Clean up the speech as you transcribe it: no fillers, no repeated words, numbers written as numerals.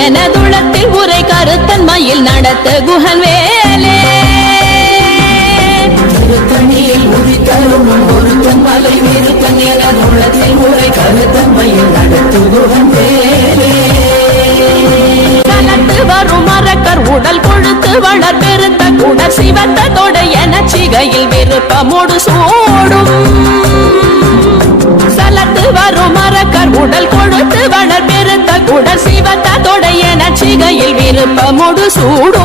எனதுளத்தில் உரை கருத்தன்மையில் நடத்த குகன் வேலே திருத்தணியில் உதித்தரும் ஒருத்தன் மலை விருத்தன் எனதுளத்தில் உரை கருத்தன்மையில் நடத்து குகன் வேலே கலத்து வரும் மரக்கர் உடல் கொழுத்து வளர் பெருத்த குடர் சிவத்த தொடை என சிகையில் விருப்பமோடு சூடும் சலத்து வரும் மரக்கர் உடல் கொழுத்து வளர் பெருத்த குடர் சிவத்த தொடை என சிகையில் விருப்பமோடு சூடும்